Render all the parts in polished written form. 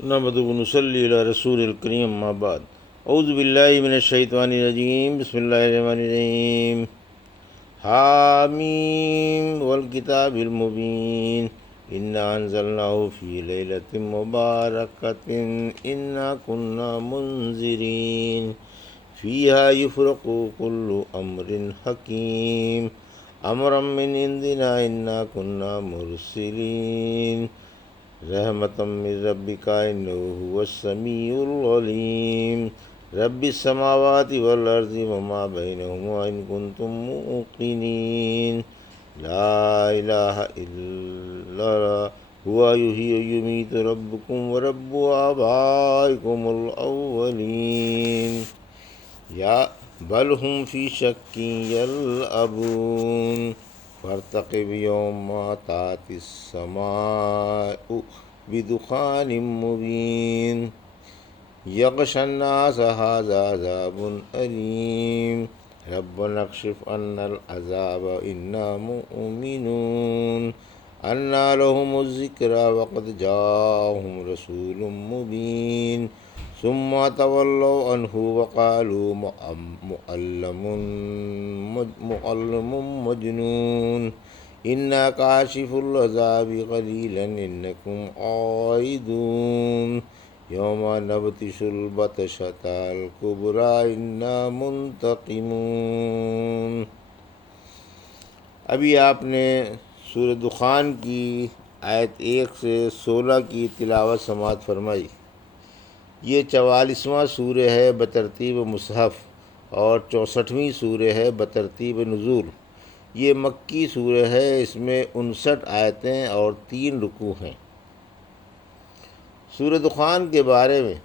نحمده ونصلي على رسول الكريم اما بعد اعوذ باللہ من الشیطان الرجیم بسم اللہ الرحمن الرحیم حامیم والکتاب المبین انا انزلناه فی لیلۃ مبارکۃ انا کنا منذرین فیہا یفرق کل امر حکیم امرا من عندنا انا کنا مرسلین رحمتا من ربک انہ هو السمیع العلیم رب السماوات والارض وما بینہما ان کنتم موقنین لا الہ الا هو یحیی ویمیت ربکم ورب آبائکم الاولین یا بل ہم فی شک یلعبون فارتقب یوم تأتی السماء بدخان مبین یغشی الناس ھذا عذاب علیم ربنا اکشف عنا العذاب انا مؤمنون انا لهم الذکری وقد جاءهم رسول مبین ثم تولوا عنہ وقالوا معلم مجنون انا کاشف العذاب قلیلا انکم عائدون یوم نبطش البطشۃ الکبری انا منتقمون۔ ابھی آپ نے سورہ دخان کی آیت 1 سے 16 کی تلاوت سماعت فرمائی۔ یہ 44واں سورہ ہے بترتیب مصحف اور 64ویں سورہ ہے بترتیب نزول۔ یہ مکی سورہ ہے، اس میں 59 آیتیں اور 3 رکوع ہیں۔ سورہ دخان کے بارے میں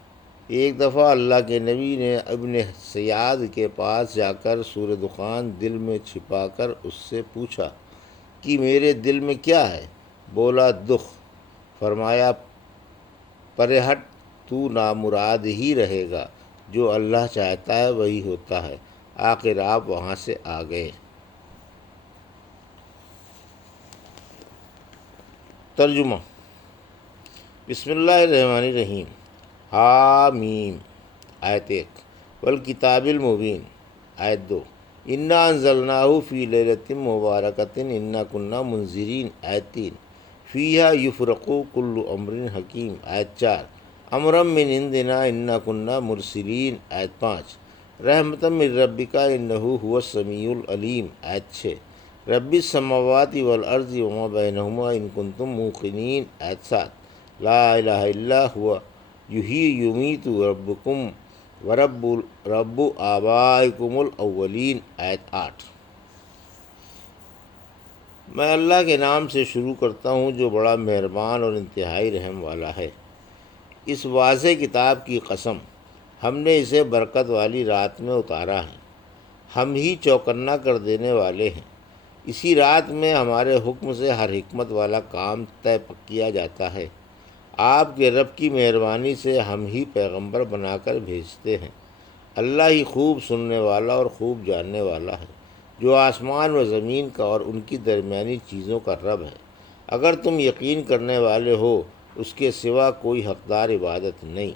ایک دفعہ اللہ کے نبی نے ابن سیاد کے پاس جا کر سورہ دخان دل میں چھپا کر اس سے پوچھا کہ میرے دل میں کیا ہے؟ بولا دکھ۔ فرمایا پرے ہٹ، تو نامراد ہی رہے گا، جو اللہ چاہتا ہے وہی ہوتا ہے۔ آخر آپ وہاں سے آ گئے۔ ترجمہ۔ بسم اللہ الرحمن الرحیم۔ حامیم آیت 1 والکتاب المبین آیت 2 انا انزلناہ فی لیلۃ مبارکۃ انا کنا منذرین آیت 3 فیہا یفرق کل امر حکیم آیت 4 امرا من عندنا انا کنا مرسلین آیت 5 رحمتا من ربک انہ هو السمیع العلیم آیت 6 رب السماوات والارض وما بینہما ان کنتم موقنین آیت 7 لا الہ الا هو یحیی ویمیت ربکم ورب آبائکم الاولین آیت 8۔ میں اللہ کے نام سے شروع کرتا ہوں جو بڑا مہربان اور انتہائی رحم والا ہے۔ اس واضح کتاب کی قسم، ہم نے اسے برکت والی رات میں اتارا ہے، ہم ہی چوکنا کر دینے والے ہیں۔ اسی رات میں ہمارے حکم سے ہر حکمت والا کام طے کیا جاتا ہے۔ آپ کے رب کی مہربانی سے ہم ہی پیغمبر بنا کر بھیجتے ہیں۔ اللہ ہی خوب سننے والا اور خوب جاننے والا ہے، جو آسمان و زمین کا اور ان کی درمیانی چیزوں کا رب ہے۔ اگر تم یقین کرنے والے ہو، اس کے سوا کوئی حقدار عبادت نہیں۔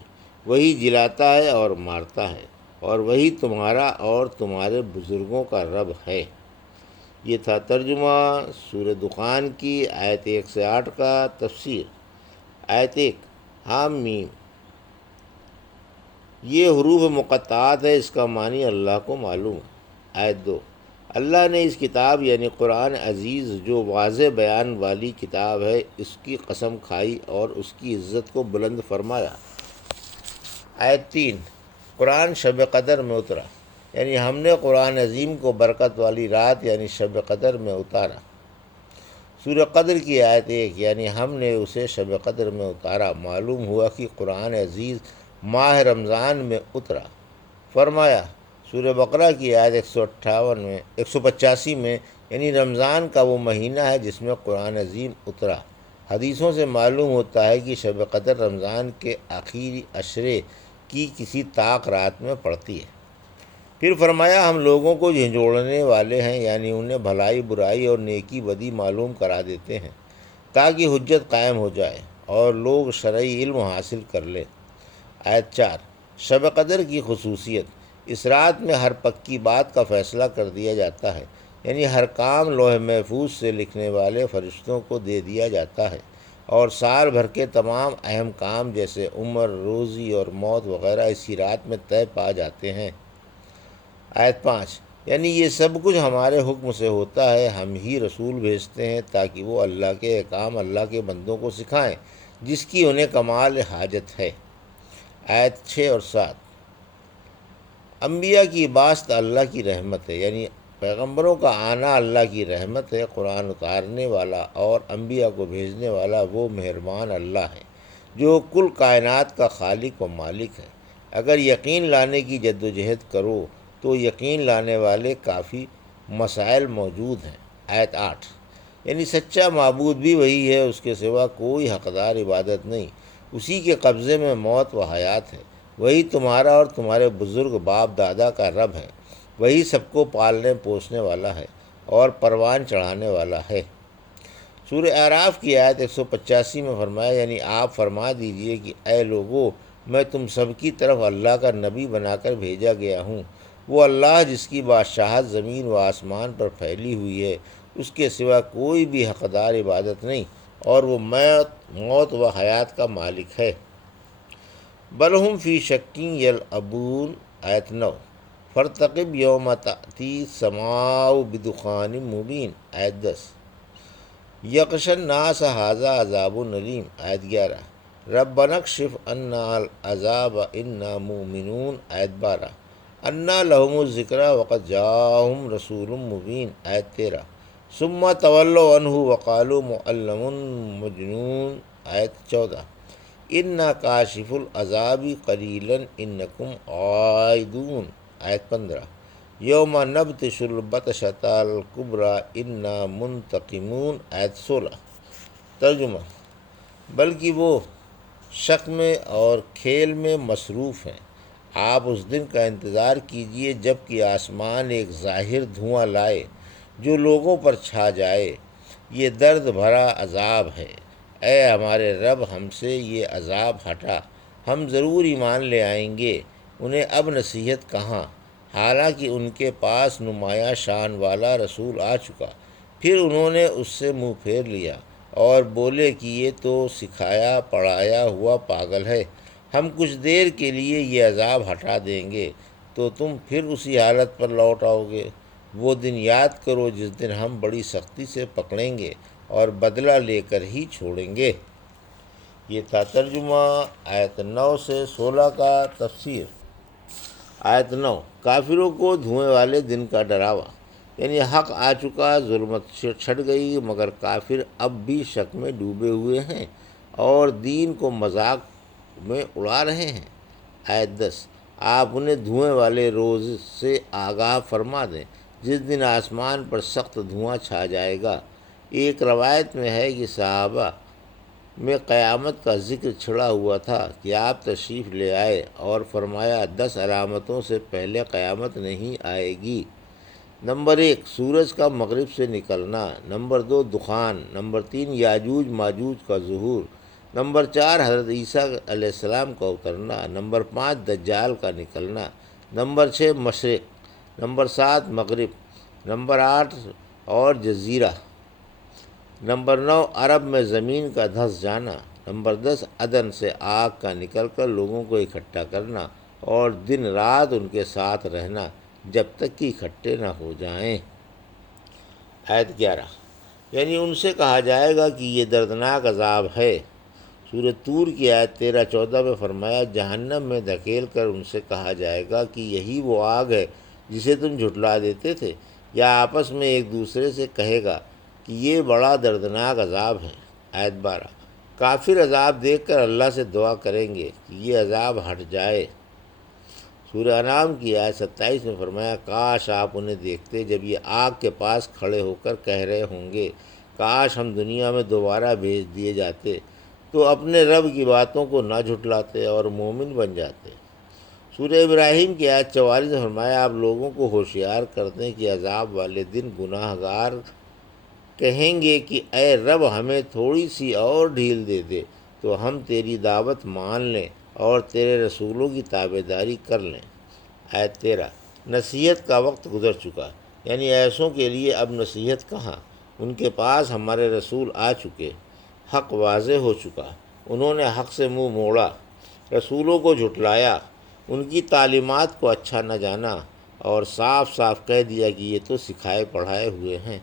وہی جلاتا ہے اور مارتا ہے، اور وہی تمہارا اور تمہارے بزرگوں کا رب ہے۔ یہ تھا ترجمہ سورہ دخان کی آیت 1 سے 8 کا۔ تفسیر۔ آیت 1 حامیم، یہ حروف مقطعات ہے، اس کا معنی اللہ کو معلوم ہے۔ آیت 2 اللہ نے اس کتاب یعنی قرآن عزیز جو واضح بیان والی کتاب ہے، اس کی قسم کھائی اور اس کی عزت کو بلند فرمایا۔ آیت 3 قرآن شب قدر میں اترا، یعنی ہم نے قرآن عظیم کو برکت والی رات یعنی شب قدر میں اتارا۔ سورہ قدر کی آیت 1 یعنی ہم نے اسے شب قدر میں اتارا۔ معلوم ہوا کہ قرآن عزیز ماہ رمضان میں اترا۔ فرمایا سورہ بقرہ کی آیت 185 میں یعنی رمضان کا وہ مہینہ ہے جس میں قرآن عظیم اترا۔ حدیثوں سے معلوم ہوتا ہے کہ شب قدر رمضان کے آخری عشرے کی کسی طاق رات میں پڑتی ہے۔ پھر فرمایا ہم لوگوں کو جھنجھوڑنے والے ہیں، یعنی انہیں بھلائی برائی اور نیکی بدی معلوم کرا دیتے ہیں تاکہ حجت قائم ہو جائے، اور لوگ شرعی علم حاصل کر لیں۔ آیت 4، شب قدر کی خصوصیت، اس رات میں ہر پکی بات کا فیصلہ کر دیا جاتا ہے، یعنی ہر کام لوح محفوظ سے لکھنے والے فرشتوں کو دے دیا جاتا ہے، اور سال بھر کے تمام اہم کام جیسے عمر، روزی اور موت وغیرہ اسی رات میں طے پا جاتے ہیں۔ آیت 5، یعنی یہ سب کچھ ہمارے حکم سے ہوتا ہے، ہم ہی رسول بھیجتے ہیں تاکہ وہ اللہ کے احکام اللہ کے بندوں کو سکھائیں جس کی انہیں کمال حاجت ہے۔ آیت 6 اور 7، انبیاء کی باسط اللہ کی رحمت ہے، یعنی پیغمبروں کا آنا اللہ کی رحمت ہے۔ قرآن اتارنے والا اور انبیاء کو بھیجنے والا وہ مہربان اللہ ہے جو کل کائنات کا خالق و مالک ہے۔ اگر یقین لانے کی جد و جہد کرو تو یقین لانے والے کافی مسائل موجود ہیں۔ آیت 8، یعنی سچا معبود بھی وہی ہے، اس کے سوا کوئی حقدار عبادت نہیں، اسی کے قبضے میں موت و حیات ہے، وہی تمہارا اور تمہارے بزرگ باپ دادا کا رب ہے، وہی سب کو پالنے پوسنے والا ہے اور پروان چڑھانے والا ہے۔ سورہ اعراف کی آیت 185 میں فرمایا، یعنی آپ فرما دیجئے کہ اے لوگو، میں تم سب کی طرف اللہ کا نبی بنا کر بھیجا گیا ہوں۔ وہ اللہ جس کی بادشاہت زمین و آسمان پر پھیلی ہوئی ہے، اس کے سوا کوئی بھی حقدار عبادت نہیں، اور وہ موت و حیات کا مالک ہے۔ بل ہم فی شک یلعبون۔ آیت 9، فرتقب یوم تأتی السماء بدخان مبین۔ آیت 10، یغشی الناس ھذا عذاب علیم۔ آیت 11، ربنا اکشف عنا العذاب انا مؤمنون۔ آیت 12، انا لهم الذکری وقد جاءهم رسول مبین۔ آیت 13، ثم تولوا عنہ وقالوا معلم مجنون۔ آیت 14، انا کاشف العذاب قلیلا انکم عائدون۔ آیت 15، یوم نبطش البطشۃ الکبری انا منتقمون۔ آیت 16۔ ترجمہ، بلکہ وہ شک میں اور کھیل میں مصروف ہیں، آپ اس دن کا انتظار کیجئے جب کہ آسمان ایک ظاہر دھواں لائے جو لوگوں پر چھا جائے، یہ درد بھرا عذاب ہے۔ اے ہمارے رب، ہم سے یہ عذاب ہٹا، ہم ضرور ایمان لے آئیں گے۔ انہیں اب نصیحت کہاں، حالانکہ ان کے پاس نمایاں شان والا رسول آ چکا۔ پھر انہوں نے اس سے منہ پھیر لیا اور بولے کہ یہ تو سکھایا پڑھایا ہوا پاگل ہے، ہم کچھ دیر کے لیے یہ عذاب ہٹا دیں گے تو تم پھر اسی حالت پر لوٹ آؤ گے۔ وہ دن یاد کرو جس دن ہم بڑی سختی سے پکڑیں گے اور بدلہ لے کر ہی چھوڑیں گے۔ یہ تھا ترجمہ آیت 9 سے 16 کا تفسیر۔ آیت 9، کافروں کو دھوئیں والے دن کا ڈراوا، یعنی حق آ چکا، ظلمت چھٹ گئی، مگر کافر اب بھی شک میں ڈوبے ہوئے ہیں اور دین کو مذاق میں اڑا رہے ہیں۔ آیت 10، آپ انہیں دھوئیں والے روز سے آگاہ فرما دیں جس دن آسمان پر سخت دھواں چھا جائے گا۔ ایک روایت میں ہے کہ صحابہ میں قیامت کا ذکر چھڑا ہوا تھا کہ آپ تشریف لے آئے اور فرمایا 10 علامتوں سے پہلے قیامت نہیں آئے گی۔ نمبر 1، سورج کا مغرب سے نکلنا۔ نمبر 2، دخان۔ نمبر 3، یاجوج ماجوج کا ظہور۔ نمبر 4، حضرت عیسیٰ علیہ السلام کا اترنا۔ نمبر 5، دجال کا نکلنا۔ نمبر 6، مشرق۔ نمبر 7، مغرب۔ نمبر 8، اور جزیرہ۔ نمبر 9، عرب میں زمین کا دھنس جانا۔ نمبر 10، عدن سے آگ کا نکل کر لوگوں کو اکٹھا کرنا اور دن رات ان کے ساتھ رہنا جب تک کہ اکٹھے نہ ہو جائیں۔ آیت 11، یعنی ان سے کہا جائے گا کہ یہ دردناک عذاب ہے۔ سورہ طور کی آیت 13-14 میں فرمایا، جہنم میں دھکیل کر ان سے کہا جائے گا کہ یہی وہ آگ ہے جسے تم جھٹلا دیتے تھے، یا آپس میں ایک دوسرے سے کہے گا کہ یہ بڑا دردناک عذاب ہے۔ آیت 12، کافر عذاب دیکھ کر اللہ سے دعا کریں گے کہ یہ عذاب ہٹ جائے۔ سورہ انعام کی آیت 27 میں فرمایا، کاش آپ انہیں دیکھتے جب یہ آگ کے پاس کھڑے ہو کر کہہ رہے ہوں گے، کاش ہم دنیا میں دوبارہ بھیج دیے جاتے تو اپنے رب کی باتوں کو نہ جھٹلاتے اور مومن بن جاتے۔ سورہ ابراہیم کی آیت 44 میں فرمایا، آپ لوگوں کو ہوشیار کر دیں کہ عذاب والے دن گناہ گار کہیں گے کہ اے رب، ہمیں تھوڑی سی اور ڈھیل دے دے تو ہم تیری دعوت مان لیں اور تیرے رسولوں کی تابعداری کر لیں۔ آیت 13۔ نصیحت کا وقت گزر چکا، یعنی ایسوں کے لیے اب نصیحت کہاں، ان کے پاس ہمارے رسول آ چکے، حق واضح ہو چکا، انہوں نے حق سے منہ موڑا، رسولوں کو جھٹلایا، ان کی تعلیمات کو اچھا نہ جانا اور صاف صاف کہہ دیا کہ یہ تو سکھائے پڑھائے ہوئے ہیں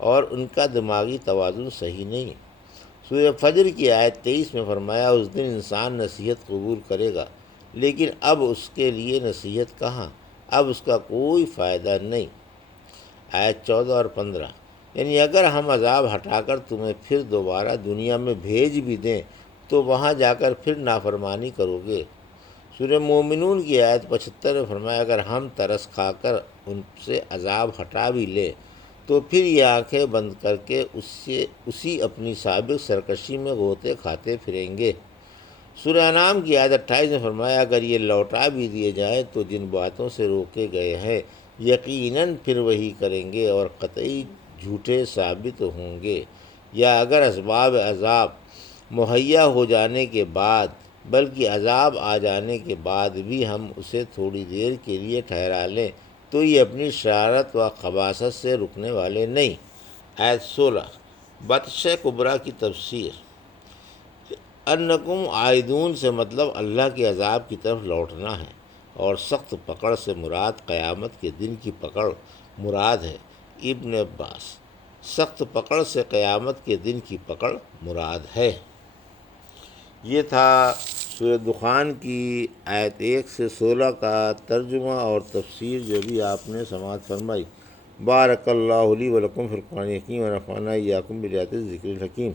اور ان کا دماغی توازن صحیح نہیں۔ سورہ فجر کی آیت 23 میں فرمایا اس دن انسان نصیحت قبول کرے گا، لیکن اب اس کے لیے نصیحت کہاں، اب اس کا کوئی فائدہ نہیں۔ آیت 14 اور 15، یعنی اگر ہم عذاب ہٹا کر تمہیں پھر دوبارہ دنیا میں بھیج بھی دیں تو وہاں جا کر پھر نافرمانی کرو گے۔ سورہ مومنون کی آیت 75 میں فرمایا اگر ہم ترس کھا کر ان سے عذاب ہٹا بھی لیں تو پھر یہ آنکھیں بند کر کے اسی اپنی سابق سرکشی میں غوطے کھاتے پھریں گے۔ سورہ انعام کی آیت 28 میں فرمایا اگر یہ لوٹا بھی دیے جائیں تو جن باتوں سے روکے گئے ہیں یقیناً پھر وہی کریں گے اور قطعی جھوٹے ثابت ہوں گے، یا اگر اسباب عذاب مہیا ہو جانے کے بعد بلکہ عذاب آ جانے کے بعد بھی ہم اسے تھوڑی دیر کے لیے ٹھہرا لیں تو یہ اپنی شرارت و خباثت سے رکنے والے نہیں۔ آیت 16۔ بطش کبریٰ کی تفسیر۔ انکم عائدون سے مطلب اللہ کے عذاب کی طرف لوٹنا ہے، اور سخت پکڑ سے مراد قیامت کے دن کی پکڑ مراد ہے۔ ابن عباس۔ سخت پکڑ سے قیامت کے دن کی پکڑ مراد ہے۔ یہ تھا سورہ دخان کی آیت 1 سے 16 کا ترجمہ اور تفسیر جو بھی آپ نے سماعت فرمائی۔ بارک اللہ لی و لکم فی القرآن الحکیم و نفعنی وایاکم بآیات الذکر الحکیم۔